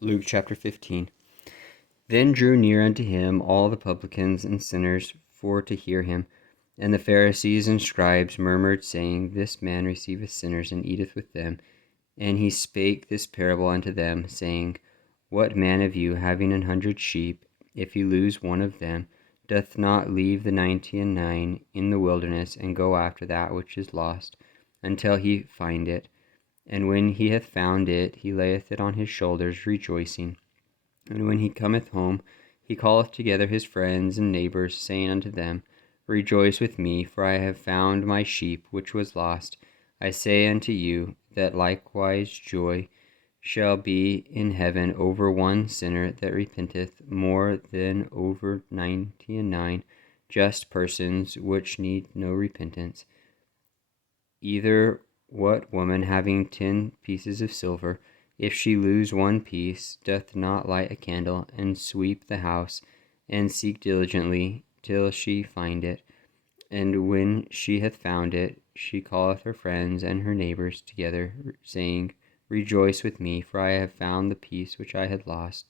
Luke chapter 15. Then drew near unto him all the publicans and sinners for to hear him. And the Pharisees and scribes murmured, saying, This man receiveth sinners, and eateth with them. And he spake this parable unto them, saying, What man of you, having 100 sheep, if he lose one of them, doth not leave the 99 in the wilderness, and go after that which is lost, until he find it? And when he hath found it, he layeth it on his shoulders, rejoicing. And when he cometh home, he calleth together his friends and neighbors, saying unto them, Rejoice with me, for I have found my sheep which was lost. I say unto you, that likewise joy shall be in heaven over one sinner that repenteth, more than over 99 just persons which need no repentance. Either what woman having 10 pieces of silver, if she lose one piece, doth not light a candle, and sweep the house, and seek diligently till she find it? And when she hath found it, she calleth her friends and her neighbors together, saying, Rejoice with me, for I have found the piece which I had lost.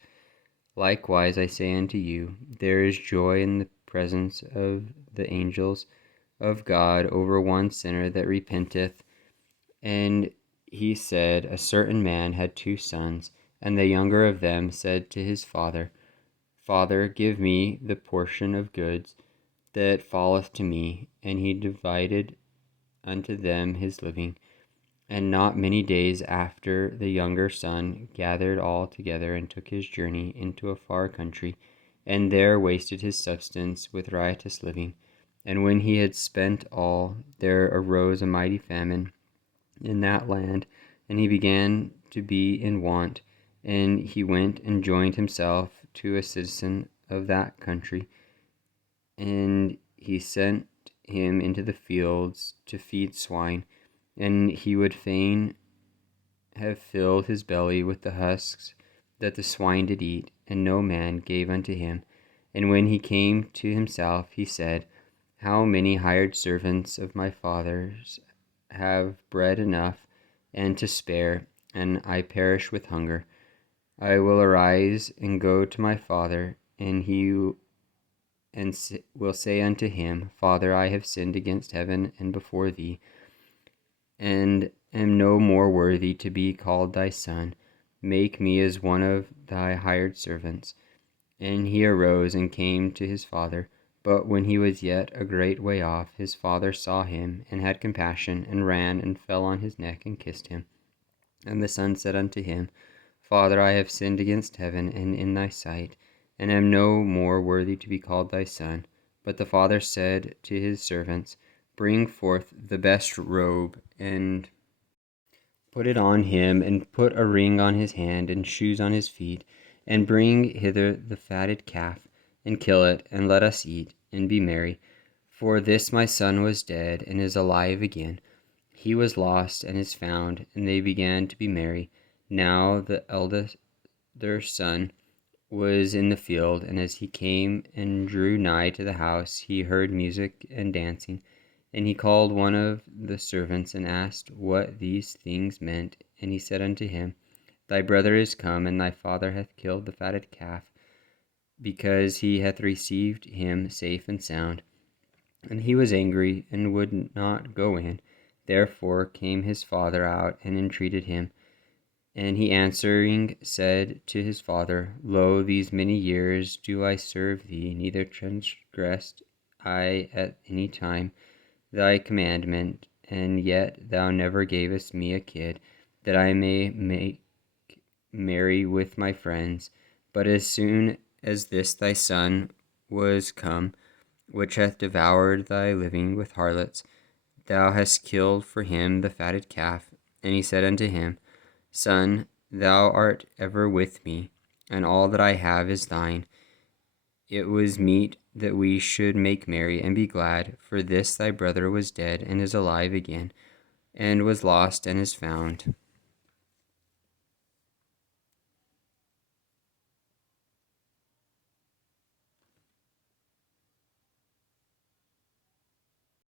Likewise I say unto you, there is joy in the presence of the angels of God over one sinner that repenteth. And he said, A certain man had 2 sons, and the younger of them said to his father, Father, give me the portion of goods that falleth to me. And he divided unto them his living. And not many days after, the younger son gathered all together, and took his journey into a far country, and there wasted his substance with riotous living. And when he had spent all, there arose a mighty famine in that land, and he began to be in want. And he went and joined himself to a citizen of that country, and he sent him into the fields to feed swine. And he would fain have filled his belly with the husks that the swine did eat, and no man gave unto him. And when he came to himself, he said, How many hired servants of my father's have bread enough and to spare, and I perish with hunger. I will arise and go to my father, and he will say unto him, Father, I have sinned against heaven and before thee, and am no more worthy to be called thy son. Make me as one of thy hired servants. And he arose and came to his father. But when he was yet a great way off, his father saw him, and had compassion, and ran, and fell on his neck, and kissed him. And the son said unto him, Father, I have sinned against heaven, and in thy sight, and am no more worthy to be called thy son. But the father said to his servants, Bring forth the best robe, and put it on him, and put a ring on his hand, and shoes on his feet, and bring hither the fatted calf, and kill it, and let us eat, and be merry. For this my son was dead, and is alive again. He was lost, and is found. And they began to be merry. Now the eldest their son was in the field, and as he came and drew nigh to the house, he heard music and dancing. And he called one of the servants, and asked what these things meant. And he said unto him, Thy brother is come, and thy father hath killed the fatted calf, because he hath received him safe and sound. And he was angry, and would not go in. Therefore came his father out, and entreated him. And he answering said to his father, Lo, these many years do I serve thee, neither transgressed I at any time thy commandment, and yet thou never gavest me a kid, that I may make merry with my friends. But as soon as this thy son was come, which hath devoured thy living with harlots, thou hast killed for him the fatted calf. And he said unto him, Son, thou art ever with me, and all that I have is thine. It was meet that we should make merry and be glad, for this thy brother was dead and is alive again, and was lost and is found.